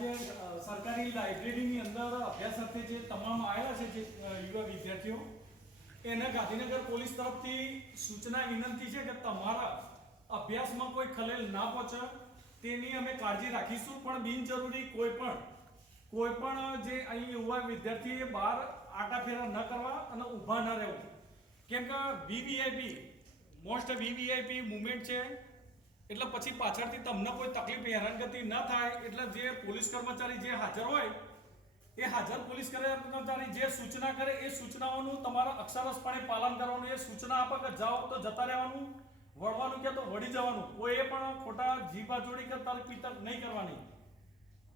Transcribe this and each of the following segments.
જે સરકારી લાઇબ્રેરીની અંદર અભ્યાસ અર્થે જે તમામ આવ્યા છે જે યુવા વિદ્યાર્થીઓ, એને ગાંધીનગર પોલીસ તરફથી સૂચના વિનંતી છે કે તમારા અભ્યાસમાં કોઈ ખલેલ ના પહોંચે, તેની અમે કાળજી રાખીશું. પણ બિનજરૂરી કોઈ પણ કોઈ પણ જે અહીં યુવા વિદ્યાર્થીએ બહાર આટાફેરા ન કરવા અને ઊભા ન રહેવું. કેમ કે વીવીઆઈપી મોસ્ટ વીવીઆઈપી મુમેન્ટ છે. એટલે પછી પાછળથી તમને કોઈ તકલીફ, હેરાનગતિ ન થાય, એટલે જે પોલીસ કર્મચારી જે હાજર હોય, એ હાજર પોલીસ કર્મચારી જે સૂચના કરે, એ સૂચનાઓનું તમારે અક્ષરસપણે પાલન કરવાનું, એ સૂચના આપે કે જાઓ તો જતા રહેવાનું, વળવાનું કે તો વળી જવાનું, કોઈ પણ ખોટા જીભા જોડી કે તર્ક નહીં કરવાની.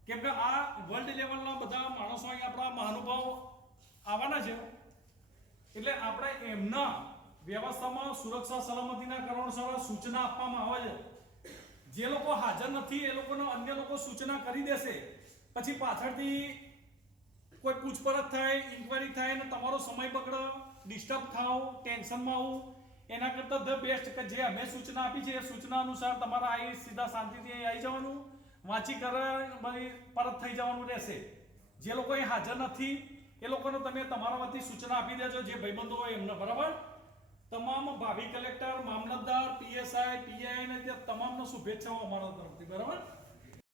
કેમ કે આ વર્લ્ડ લેવલના બધા માણસો અહીં આપણા મહાનુભાવો આવવાના છે. એટલે આપણે એમના વ્યવસ્થામાં સુરક્ષા સલામતીના કારણોસર સૂચના આપવામાં આવે છે. જે લોકો હાજર નથી, એ લોકોનો અન્ય લોકો સૂચના કરી દેશે. પછી પાછળથી કોઈ પૂછપરછ થાય ઇન્ક્વાયરી થાય અને તમારો સમય બગડો ડિસ્ટર્બ થાવ ટેન્શનમાં આવું એના કરતાં ધ બેસ્ટ કે જે અમે સૂચના આપી છે, એ સૂચના અનુસાર તમારે આવી સીધા શાંતિથી અહીં આવી જવાનું, વાંચી કરે પરત થઈ જવાનું રહેશે. જે લોકો અહીં હાજર નથી, એ લોકોને તમે તમારા વતી સૂચના આપી દેજો, જે ભાઈબંધો હોય એમને, બરાબર? તમામ ભાવિ કલેક્ટર મામલતદાર પીએસઆઈ પીઆઈ ને તે તમામનો શુભેચ્છાઓ અમારા તરફથી બરાબર?